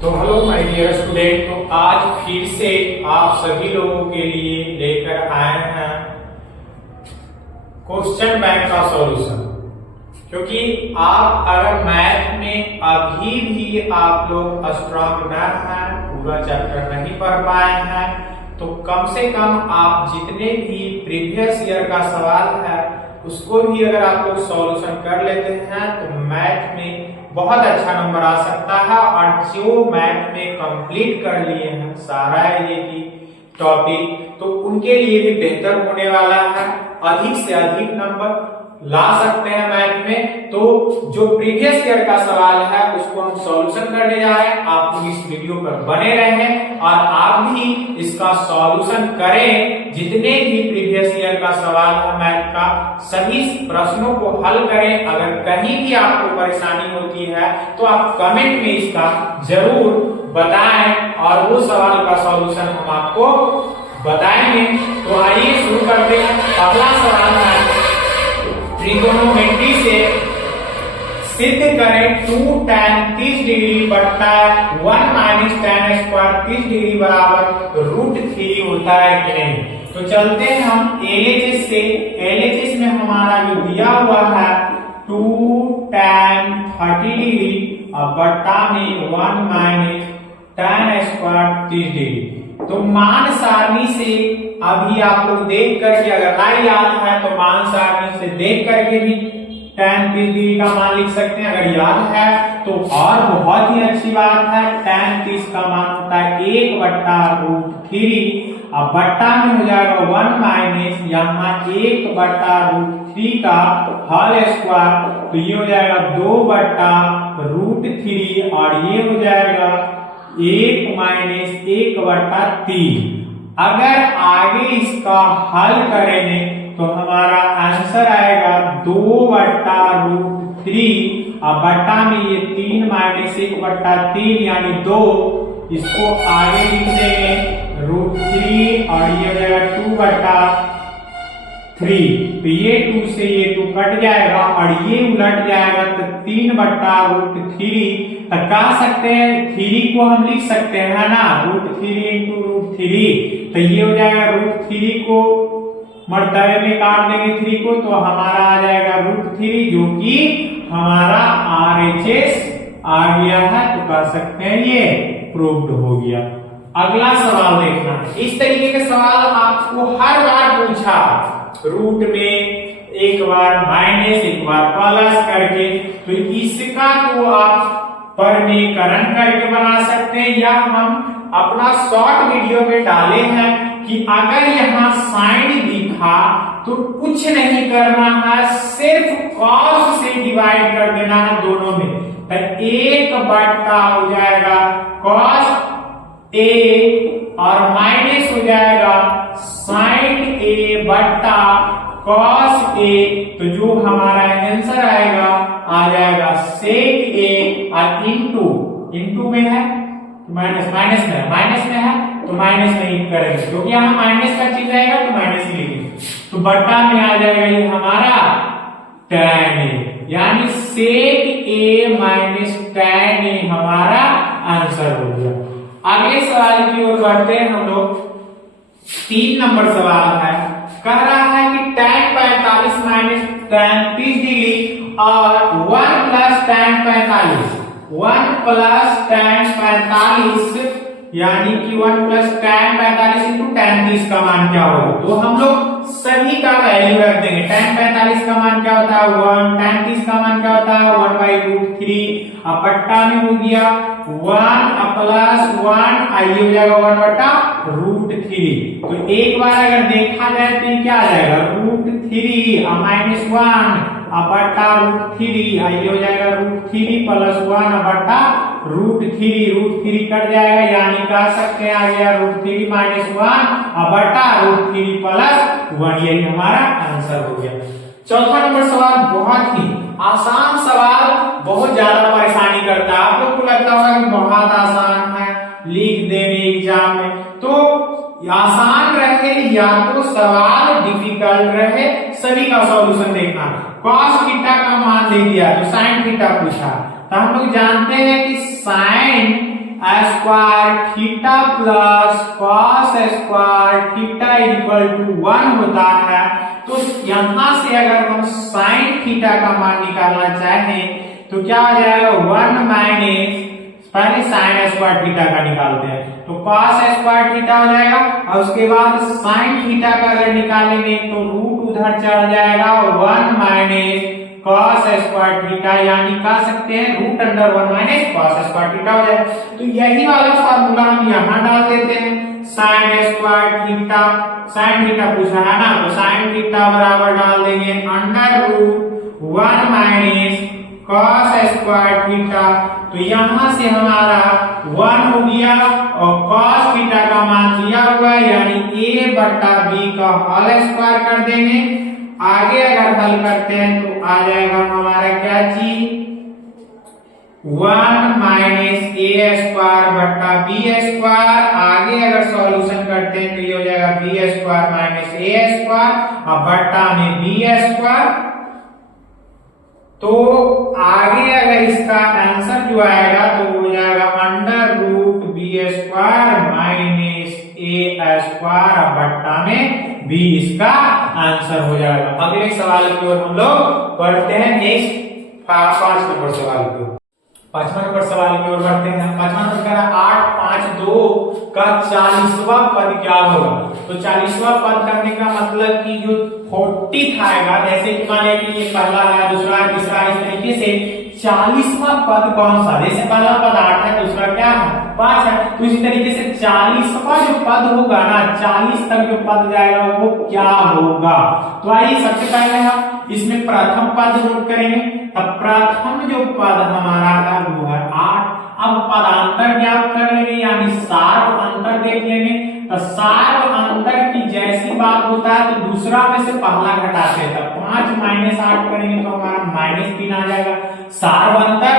तो hello my dear student. तो आज फिर से आप सभी लोगों के लिए लेकर आए हैं क्वेश्चन बैंक का सॉल्यूशन। क्योंकि आप अगर मैथ में अभी भी आप लोग स्ट्रांग न हैं, पूरा चैप्टर नहीं पढ़ पाए हैं, तो कम से कम आप जितने भी प्रीवियस ईयर का सवाल है उसको भी अगर आप लोग सॉल्यूशन कर लेते हैं तो मैथ में बहुत अच्छा नंबर आ सकता है। और जो मैथ में कंप्लीट कर लिए हैं सारा ये की टॉपिक, तो उनके लिए भी बेहतर होने वाला है, अधिक से अधिक नंबर ला सकते हैं मैथ में। तो जो प्रीवियस ईयर का सवाल है उसको हम सॉल्यूशन करने जा रहे हैं। आप लोग इस वीडियो पर बने रहें और आप भी इसका सॉल्यूशन करें। जितने भी प्रीवियस ईयर का सवाल है मैथ का, सभी प्रश्नों को हल करें। अगर कहीं भी आपको परेशानी होती है तो आप कमेंट में इसका जरूर बताएं और वो सवाल का सॉल्यूशन हम आपको बताएंगे। तो आइए शुरू करते हैं। पहला सवाल है, ट्रिगोनोमेट्री से सिद्ध करें 2 tan 30 डिग्री बट्टा 1 माइनस tan स्क्वायर 30 डिग्री बराबर √3 होता है कि नहीं। तो चलते हैं हम एलएचएस से। एलएचएस में हमारा जो दिया हुआ है 2 tan 30 डिग्री और बट्टा में 1 माइनस tan स्क्वायर 30 डिग्री। तो मान सारणी से अभी आप लोग देख करके, अगर नहीं याद है तो मान सारणी से देख करके भी tan 30 डिग्री का मान लिख सकते हैं। अगर याद है तो और बहुत ही अच्छी बात है। tan 30 का मान होता है 1/√3 और बट्टा में हो जाएगा 1 माइनस यहाँ 1/√3 का होल स्क्वायर, तो ये हो जाएगा 2/√3 और ये हो जाएगा 1 माइनस 1/3। अगर आगे इसका हल करेंगे तो हमारा आंसर आएगा 2/√3 और बट्टा में ये 3 माइनस 1/3 यानी 2। इसको आगे लिख देंगे √3 और ये हो जाएगा 2/3। तो ये 2 से ये 2 कट जाएगा और ये उलट जाएगा तो 3/√3। तो कह सकते हैं 3 को हम लिख सकते हैं ना, √3 into √3। तो ये हो जाएगा √3 को मर्तबे में काट देंगे 3 को, तो हमारा आ जाएगा √3 जो कि हमारा RHS आ गया है। तो कह सकते हैं ये प्रूव्ड हो गया। अगला सवाल देखना। इस तरीके के सवाल आपको हर बार पूछा, रूट में एक बार माइनस एक बार प्लस करके, तो इसका तो आप परिमेयकरण करके बना सकते हैं, या हम अपना शॉर्ट वीडियो में डाले हैं कि अगर यहाँ साइन दिखा तो कुछ नहीं करना है, सिर्फ कॉस से डिवाइड कर देना है दोनों में। तो 1/, हो जाएगा cos A और माइनस हो जाएगा sin A बट्टा cos A। तो जो हमारा आंसर आएगा आ जाएगा sec A और इंटू में है माइनस में है तो माइनस नहीं करेंगे, क्योंकि यहाँ माइनस का चिन्ह रहेगा तो माइनस ही लिखेंगे। तो बट्टा में आ जाएगा ये हमारा tan A, यानी sec A minus tan A हमारा आंसर हो गया। अगले सवाल की ओर बढ़ते हैं हम लोग। 3 नंबर सवाल है, कह रहा है कि tan 45 माइनस tan 30 डिग्री और 1 प्लस tan 45, 1 प्लस tan 45 यानी कि 1 प्लस tan 45 इंटू tan 30 का मान क्या होगा। तो हम लोग सभी का वैल्यू रख देंगे। tan 45 का मान क्या होता है 1, tan 30 का मान क्या होता है 1/√3 और बट्टा में हो गया 1 प्लस 1 आइए हो जाएगा 1/√3। तो एक बार अगर देखा जाए तो क्या आ जाएगा √3 और माइनस 1 √3 आइए हो जाएगा √3 प्लस 1/√3। √3 कट जाएगा, यानी कह सकते हैं आ गया √3 माइनस 1/√3 प्लस 1। यही हमारा आंसर हो गया। चौथा नंबर सवाल बहुत ही आसान सवाल, बहुत ज्यादा परेशानी करता है। आप लोग को लगता होगा कि बहुत आसान है, लिख देंगे एग्जाम में। तो आसान रहे या तो सवाल डिफिकल्ट रहे, सभी का सॉल्यूशन देखना। cos थीटा का मान दे दिया तो sin थीटा पूछा, तो हम लोग जानते हैं कि sin square theta plus cos square theta equal to 1 होता है। तो यहां से अगर हम साइन थीटा का मान निकालना चाहें तो क्या हो जाएगा 1 माइनस, पहले साइन स्क्वायर थीटा का निकालते हैं तो कॉस स्क्वायर थीटा हो जाएगा और उसके बाद साइन थीटा का अगर निकालेंगे तो रूट उधर चढ़ जाएगा 1 माइनस कॉस स्क्वायर थीटा, यानी कह सकते हैं root under 1 minus cos square theta हो जाएगा। तो यही वाला फार्मूला हम यहां डाल देते हैं, sine square theta, sine theta पूछा है ना, तो साइन थीटा बराबर डाल देंगे under root 1 minus cos square theta. तो यहां से हमारा 1 हो गया और कॉस थीटा का मान दिया हुआ है यानी a बटा b का होल स्क्वायर कर देंगे। आगे अगर हल करते हैं तो आ जाएगा हमारा क्या चीज 1 माइनस a स्क्वायर बटा b स्क्वायर। आगे अगर सॉल्यूशन करते हैं तो ये हो जाएगा b square minus a square और बटा में b स्क्वायर। तो आगे अगर इसका आंसर जो आएगा तो हो जाएगा under root B square minus A square बट्टा में बी, इसका आंसर हो जाएगा। अगले सवाल की ओर हम लोग बढ़ते हैं नेक्स्ट 5 नंबर सवाल की ओर। 5वां नंबर सवाल की ओर बढ़ते हैं। 5वां नंबर कह रहा है 8, 5, 2 का 40वां पद क्या होगा। तो 40वां पद करने का मतलब कि जो 40 आएगा, जैसे कि मान लिया कि ये पहला है, दूसरा है, तीसरा, इस तरीके से 40वां पद कौन सा, जैसे पहला पद 8 है, दूसरा क्या है 5 है, तो इसी तरीके से 40वां जो पद होगा ना, 40 तक जो पद जाएगा वो क्या होगा। तो आइए सबसे पहले हम इसमें प्रथम पद नोट करेंगे। अब प्रथम जो पद हमारा है वो है 8। अब पदांतर ज्ञात कर लेंगे यानी सार्व अंतर देख लेंगे। तो सार्व अंतर की जैसी बात होता है तो दूसरा में से पहला घटाते हैं, तो 5 माइनस 8 करेंगे तो हमारा -3 आ जाएगा सार्व अंतर।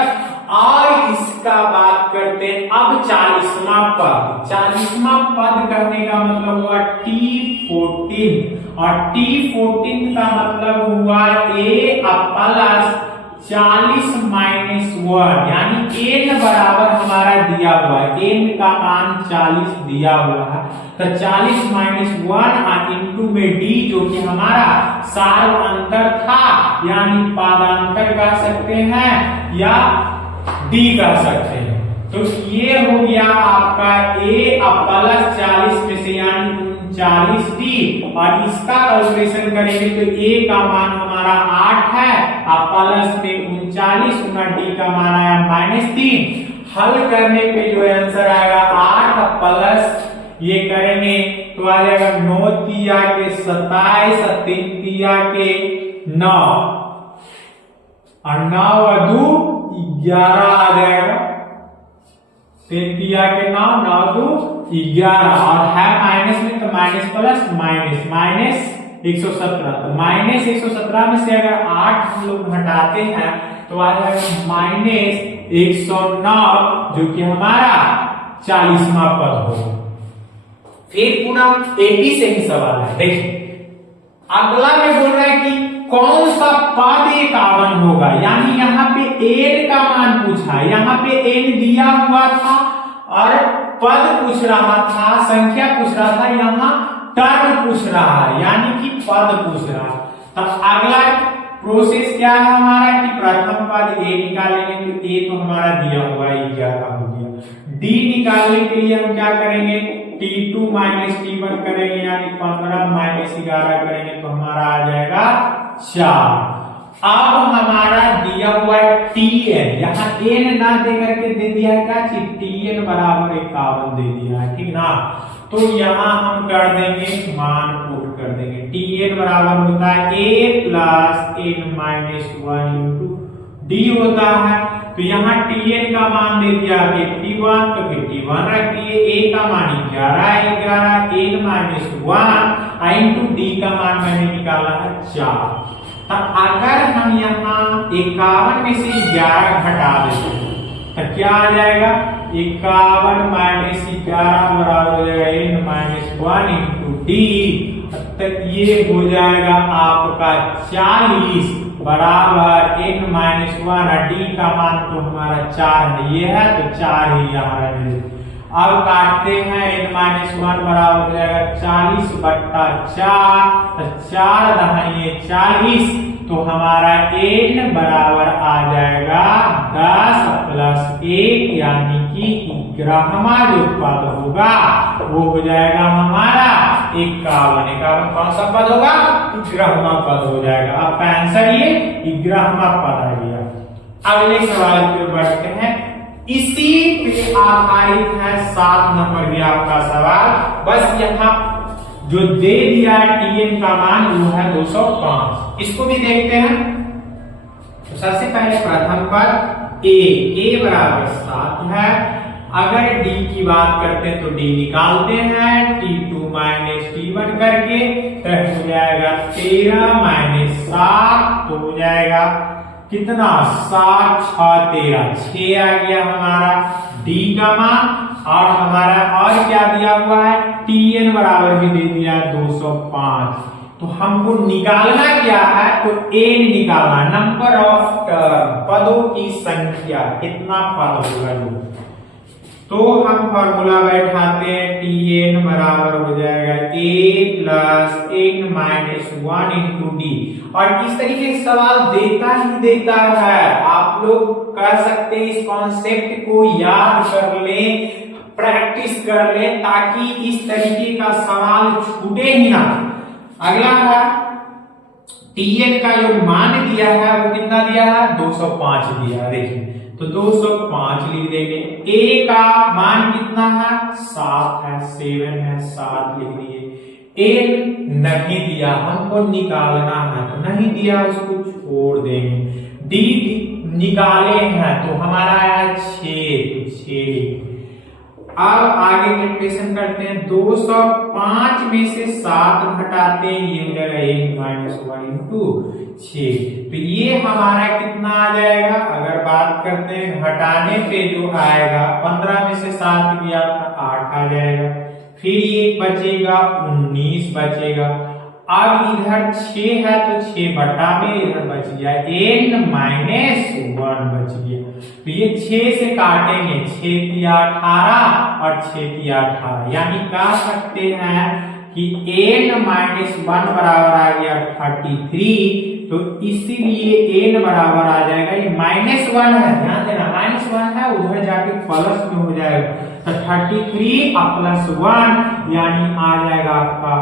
और इसका बात करते हैं अब 40वां पद। 40वां पद करने का मतलब हुआ T14 और T14 का मतलब हुआ a प्लस 40 माइनस 1 यानी n बराबर हमारा दिया हुआ है, n का मान 40 दिया हुआ है। तो 40 माइनस 1 इंटू में d जो कि हमारा सार्व अंतर था यानी पादांतर कह सकते हैं या d कह सकते हैं। तो ये हो गया आपका a प्लस 40 में से यानी 39d और इसका कैलकुलेशन करेंगे तो a का मान हमारा 8 है और प्लस में 39 गुना d का मान आया -3। हल करने पे जो आंसर आएगा 8 प्लस ये करेंगे तो आ जाएगा 9 तिया के 27 3 तिया के 9 और 9 और 2 11 आ जाएगा। 3 तिया के 9 9 2 11 और है माइनस में तो माइनस प्लस माइनस 117। तो माइनस 117 में से अगर 8 हम लोग घटाते हैं तो आ जाएगा -109 जो कि हमारा 40वां पद होगा। फिर पुनः एक ही से ही सवाल है, देखिए अगला में बोल रहा है कि कौन सा पद 51 होगा, यानी यहाँ पे n का मान पूछा है, यहाँ पे n दिया हुआ था और पद पूछ रहा था, संख्या पूछ रहा था, यहाँ टर्म पूछ रहा है यानी कि पद पूछ रहा है। तब अगला प्रोसेस क्या है हमारा कि प्रथम पद a निकालेंगे तो a तो हमारा दिया हुआ है 11 हो गया। d निकालने के लिए हम क्या करेंगे T2 माइनस T1 करेंगे यानी 15 माइनस 11 करेंगे तो हमारा आ जाएगा 4। अब हमारा दिया हुआ है Tn, यहाँ n ना दे करके दे दिया है क्या चीज Tn बराबर 51 दे दिया है, ठीक ना। तो यहाँ हम कर देंगे मान पुट कर देंगे Tn बराबर होता है a plus n minus 1 into d होता है। तो यहाँ Tn का मान दे दिया 51 तो 51 रखिए, a का मान 11 n माइनस 1 इंटू d का मान मैंने निकाला है 4। तो अगर हम यहाँ 51 में से 11 घटा देते तो क्या आ जाएगा 51 माइनस 11 बराबर हो जाएगा n माइनस 1 इंटू d। तक ये हो जाएगा आपका 40 बराबर n माइनस 1, डी का मान तो हमारा 4 है, ये है तो 4 ही यहाँ रहने देते। अब काटते हैं n माइनस 1 बराबर हो जाएगा 40/4, तो 4 दहाई 40, तो हमारा n बराबर आ जाएगा 10 प्लस 1, यानी कि 11वां जो पद होगा वो हो जाएगा हमारा 51। 51 कौन सा पद होगा? 11वां पद हो जाएगा। आपका आंसर ये 11वां पद आ गया। अगले सवाल की ओर बढ़ते हैं। इसी पे आधारित है 7 नंबर भी आपका सवाल। बस यहाँ जो दे दिया है Tn का मान वो है 205। इसको भी देखते हैं। तो सबसे पहले प्रथम पद a बराबर 7 है। अगर d की बात करते हैं तो d निकालते हैं, t2 माइनस t1 करके, तो हो जाएगा 13 माइनस 7, तो हो जाएगा कितना? 7 6 13, 6 आ गया हमारा d का मान। और हमारा और क्या दिया हुआ है? Tn बराबर भी दे दिया 205। तो हमको निकालना क्या है? तो n निकालना, नंबर ऑफ टर्म, पदों की संख्या, कितना पद होगा ये। तो हम फॉर्मूला बैठाते हैं, Tn बराबर हो जाएगा a plus n minus 1 into D. और इस तरीके से सवाल देता ही देता है। आप लोग कह सकते हैं इस कॉन्सेप्ट को याद कर लें, प्रैक्टिस कर लें, ताकि इस तरीके का सवाल छूटे ही ना। अगला है Tn का जो मान दिया है वो कितना दिया है? 205 दिया है। देखिए तो 205 लिख देंगे। a का मान कितना है? 7 है, 7 है, 7 लिख दिए। n नहीं दिया, हमको निकालना है, तो नहीं दिया उसको छोड़ देंगे। d निकाले हैं तो हमारा आया 6, तो 6। अब आगे कैलकुलेशन करते हैं। 205 में से 7 घटाते हैं, ये हो जाएगा 1 माइनस 1 इंटू 6। तो ये हमारा कितना आ जाएगा? अगर बात करते हैं घटाने पे जो आएगा, 15 में से 7 गया तो 8 आ जाएगा। फिर ये बचेगा 19 बचेगा। अब इधर 6 है तो 6 बटा में इधर बच गया n माइनस 1 बच गया। तो ये 6 से काटेंगे, 6 तिया 18 और 6 तिया 18, यानी कह सकते हैं कि n माइनस 1 बराबर आ गया 33। तो इसीलिए n बराबर आ जाएगा, ये माइनस 1 है, ध्यान देना माइनस 1 है, उधर जाके प्लस में हो जाएगा। तो 33 प्लस 1 यानी आ जाएगा आपका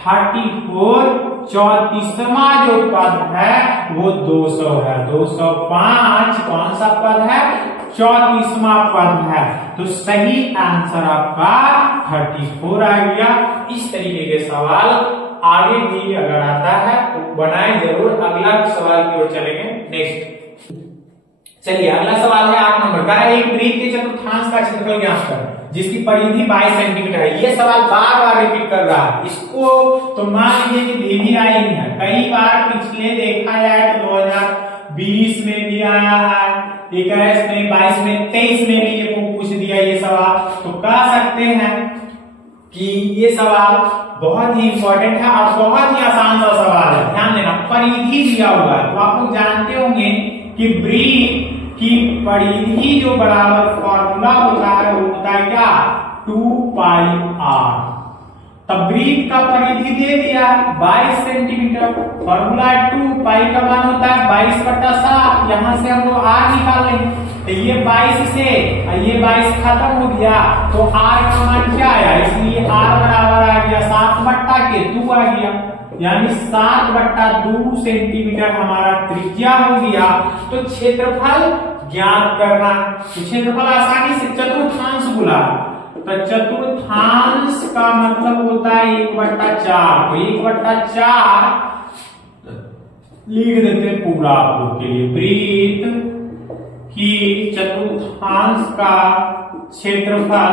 34। 34वां जो पद है वो 200 है। 205 कौन सा पद है? 34वां पद है। तो सही आंसर आपका 34 आ गया। इस तरीके के सवाल आगे भी अगर आता है तो बनाए जरूर। अगला सवाल की ओर चलेंगे। नेक्स्ट चलिए, अगला सवाल है 8 नंबर का। एक वृत्त के चतुर्थांश का क्षेत्रफल ज्ञात करें जिसकी परिधि 22 सेंटीमीटर है। ये सवाल बार बार रिपीट कर रहा है। इसको तो मान लीजिए कि VVI है, कई बार पिछले देखा जाए तो 2020 में भी आया है, 21 में, 22 में, 23 में भी ये पूछ दिया ये सवाल। तो कह सकते हैं कि ये सवाल बहुत ही इंपॉर्टेंट है और बहुत ही आसान सा सवाल है। ध्यान देना, परिधि दिया हुआ है तो आप लोग जानते होंगे कि वृत्त की परिधि जो बराबर फॉर्मूला होता है वो होता है क्या? 2 पाई r। तब वृत्त का परिधि दे दिया 22 सेंटीमीटर, फॉर्मूला 2 पाई का मान होता है 22/7। यहां से हम लोग r निकाल लेंगे, तो ये 22 से ये 22 खत्म हो गया तो r का मान क्या आया? इसलिए r बराबर आ गया 7/2 आ गया, यानी 7/2 सेंटीमीटर हमारा त्रिज्या हो गया। तो क्षेत्रफल ज्ञात करना, तो क्षेत्रफल आसानी से चतुर्थांश बुला, तो चतुर्थांश का मतलब होता है 1/4। तो 1/4 लिख देते पूरा आप लोग के लिए। वृत्त की चतुर्थांश का क्षेत्रफल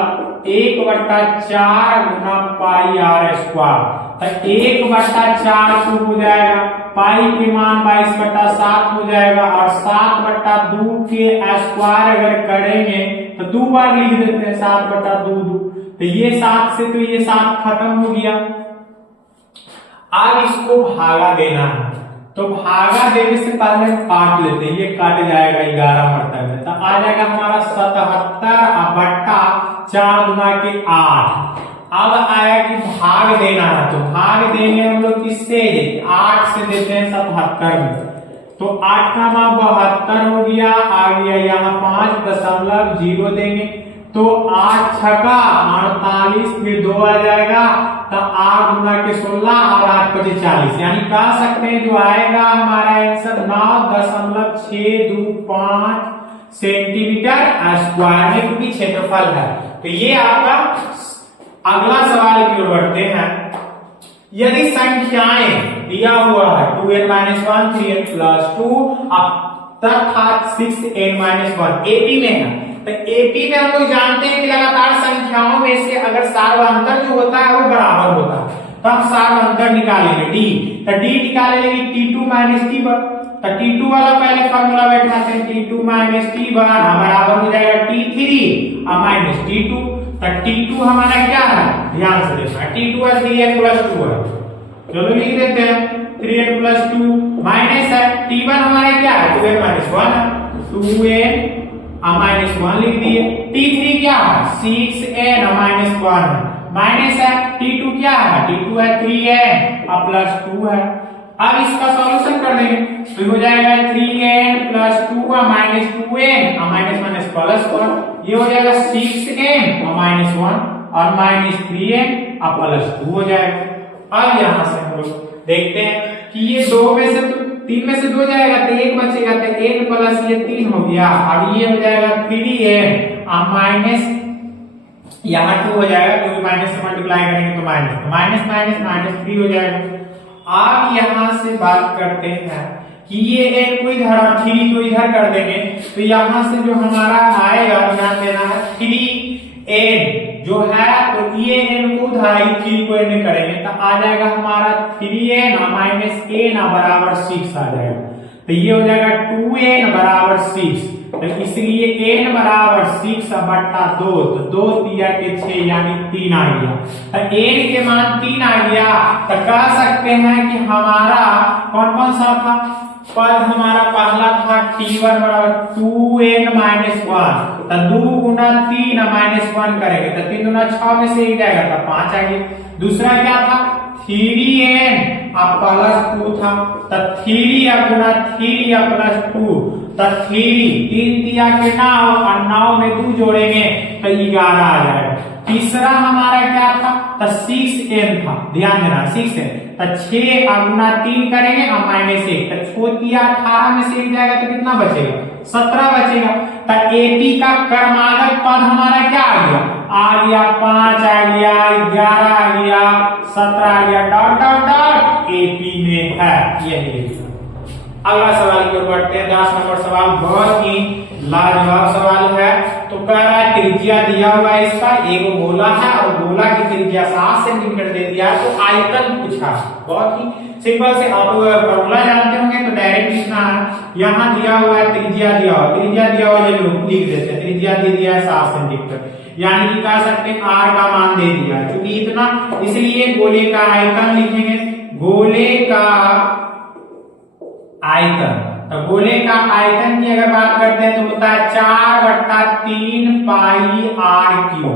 1/4 गुना पाई r स्क्वायर। तो 1/4 को हो जाएगा, पाई के मान 22/7 हो जाएगा और 7/2 के स्क्वायर अगर करेंगे तो 2 बार लिख देते हैं 7/2। तो ये 7 से तो ये 7 खत्म हो गया। अब इसको भागा देना है, तो भागा देने से पहले हम काट लेते हैं, ये काट जाएगा 11 मरतबे, तो आ जाएगा हमारा 77 बट्टा 4 गुना के 8। अब आया कि भाग देना है, तो भाग देंगे हम लोग किससे, 8 से देते हैं 77 में, तो 8 का 72 हो गया, आ गया यहाँ 5.0 देंगे, तो 8 छका 48, फिर 2 आ जाएगा, तो 8 गुना के 16 और 8 पचे 40, यानी कह सकते हैं जो आएगा हमारा आंसर 9.625 सेंटीमीटर स्क्वायर में, क्योंकि क्षेत्रफल है। तो ये आपका अगला सवाल की ओर बढ़ते हैं। यदि संख्याएं दिया हुआ है 2n-1, 3n+2 तथा 6n-1 एपी में है, तो एपी में हम लोग जानते हैं कि लगातार संख्याओं में से अगर सार्वअंतर जो होता है वो बराबर होता है, तो हम सार्वअंतर निकालेंगे डी, तो डी निकाले लेंगे t2 - t1, तो t2 वाला पहले फार्मूला बैठाते हैं, t2 - t1 बराबर हो जाएगा t3 - t2, तो t2 हमारा क्या है, ध्यान से देखना, t2 है 3n+2 है, चलो लिख देते हैं 3n+2 माइनस है t1 हमारा क्या है 2n-1 है, 2n-1 लिख दिए, t3 क्या है 6n-1 माइनस है, t2 क्या है, t2 है 3n+2 है। अब इसका सॉल्यूशन कर देंगे, तो हो जाएगा 3n+2 -2n -1 ये हो जाएगा 6n-1 और -3n+2 हो जाएगा। अब यहां से हम लोग देखते हैं कि ये 2 में से तो 3 में से 2 जाएगा, तो 1 बचेगा, तो n प्लस ये 3 हो गया, अब ये हो जाएगा 3n और माइनस यहाँ 2 हो जाएगा, क्योंकि माइनस से मल्टीप्लाई करेंगे तो -3 हो जाएगा। अब यहां से बात करते हैं कि ये n को इधर और 3 को इधर कर देंगे, तो यहां से जो हमारा आएगा ध्यान देना है 3n जो है, तो ये n को उधर 3 को n करेंगे, तो आ जाएगा हमारा 3n और -n बराबर 6 आ जाएगा, तो ये हो जाएगा 2n बराबर 6, तो इसलिए n बराबर 6/2, तो 2 3 के 6 यानी 3 आ गया, तो n के मान 3 आ गया, तो कह सकते हैं कि हमारा कौन कौन सा था पद, हमारा पहला था t1 बराबर 2n-1, तो 2 गुना 3 -1 करेंगे, तो 3 गुना 6 में से 1 जाएगा, तो 5 आ गया। दूसरा क्या था 3n+2 था, तो 3 गुना 3+2, तो 3 3 के 9 और 9 में 2 जोड़ेंगे तो 11 आ जाएगा। तीसरा हमारा क्या था, तो 6n था, ध्यान देना 6n, तो 6 गुना 3 करेंगे और -1, तो 18 में से 1 जाएगा, तो कितना बचेगा 17 बचेगा। तो एपी का क्रमागत पद हमारा क्या आ गया 5 आ गया, 11 आ गया, 17 आ गया, डॉट डॉट डॉट एपी में है। यही अगला सवाल की ओर बढ़ते हैं। 10 नंबर सवाल बहुत ही लाजवाब सवाल है। तो कह रहा है त्रिज्या दिया हुआ है इसका, एक गोला है और गोला की त्रिज्या 7 सेंटीमीटर दे दिया है, तो आयतन पूछा। बहुत ही सिंपल से आप फॉर्मूला जानते होंगे, तो डायरेक्ट लिखना है। यहाँ दिया हुआ है त्रिज्या दिया हुआ, त्रिज्या दिया हुआ ये लोग लिख देते हैं, त्रिज्या दे दिया है 7 सेंटीमीटर, यानी कि कह सकते हैं r का मान दे दिया है, क्योंकि इतना, इसलिए गोले का आयतन लिखेंगे, गोले का आयतन। तो गोले का आयतन की अगर बात करते हैं तो होता है 4/3 पाई r³।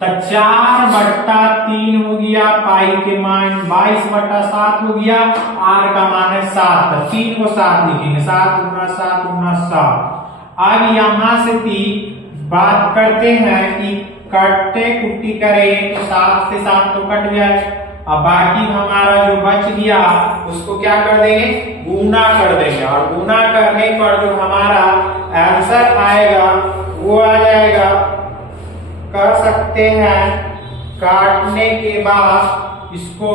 तो 4/3 हो गया, पाई के मान 22/7 हो गया, r का मान है 7, तो 3 को 7 लिखेंगे, 7 × 7 × 7। अब यहां से बात करते हैं कि कट्टे कुट्टी करें तो 7 से 7 तो कट जाए, अब बाकी हमारा जो बच गया उसको क्या कर देंगे, गुना कर देंगे, और गुना करने पर जो हमारा आंसर आएगा वो आ जाएगा, कह सकते हैं काटने के बाद इसको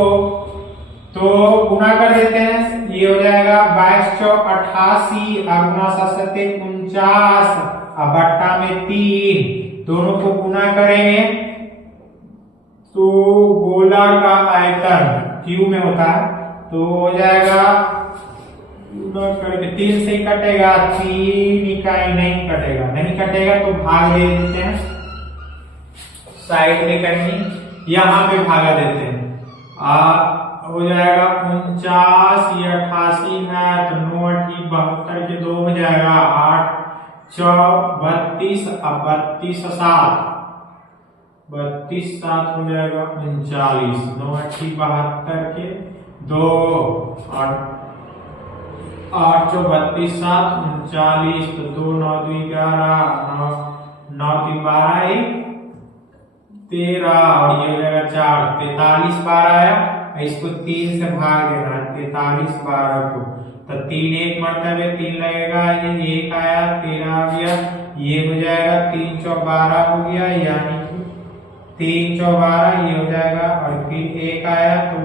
तो गुना कर देते हैं, ये हो जाएगा 22×4 = 88 और 49 और बट्टा में 3, दोनों को गुना करेंगे तो गोला का आयतन क्यू में होता है, तो हो जाएगा 3 से कटेगा, 3 इकाई नहीं कटेगा, नहीं कटेगा तो भाग दे देते हैं, साइड में कहीं यहाँ पे भागा देते हैं, हो जाएगा 49, ये 88 है तो 9 8 72 के 2 हो जाएगा 8 4 32, अब 32 7 32 7 हो जाएगा 39, 9 8 72 के 2 8 8 4 32 7 39, तो 2 9 2 11 9 3 12 13 और ये हो जाएगा 4 43 12 आया, इसको 3 से भाग देना है 43 12 को, तो 3 एक मरतबे 3 लगेगा, ये 1 आया 13 आ गया, ये हो जाएगा 3 4 12 हो गया, यानी कि 3 4 12 ये हो जाएगा, और फिर 1 आया तो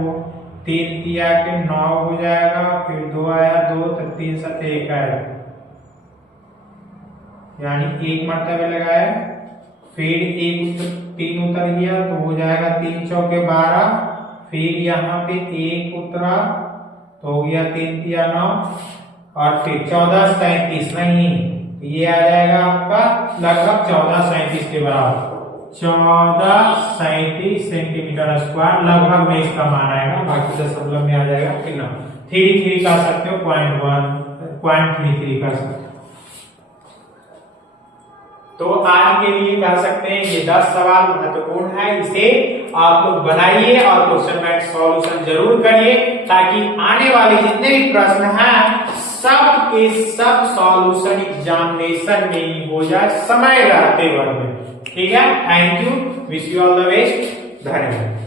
3 दिया के 9 हो जाएगा, फिर 2 आया 2 तो 3 7 1 आया, यानी 1 मरतबे लगाया, फिर 3 उतर गया तो हो जाएगा 3 चौके 12, फिर यहाँ पे 1 उतरा तो हो गया 3 3 9, और फिर 14 37 नहीं, ये आ जाएगा आपका लगभग 14 37 के बराबर, 14 37 सेंटीमीटर स्क्वायर लगभग में इसका मान आएगा, बाकी दशमलव में आ जाएगा कि ना 3 कर सकते हो, 0.33 कर सकते हो। तो आज के लिए कह सकते हैं ये 10 सवाल महत्वपूर्ण है, इसे आप लोग बनाइए और क्वेश्चन बैंक सॉल्यूशन जरूर करिए, ताकि आने वाले जितने भी प्रश्न हैं सब के सब सॉल्यूशन एग्जामिनेशन में ही हो जाए समय रहते हुए। ठीक है, thank you, wish you all the best, धन्यवाद।